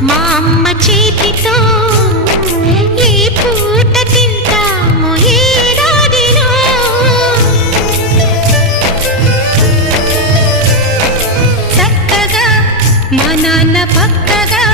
మా అమ్మ చేతితో ఈ పూట తింటాము ఏడాదిలో. చక్కగా మా నాన్న పక్కగా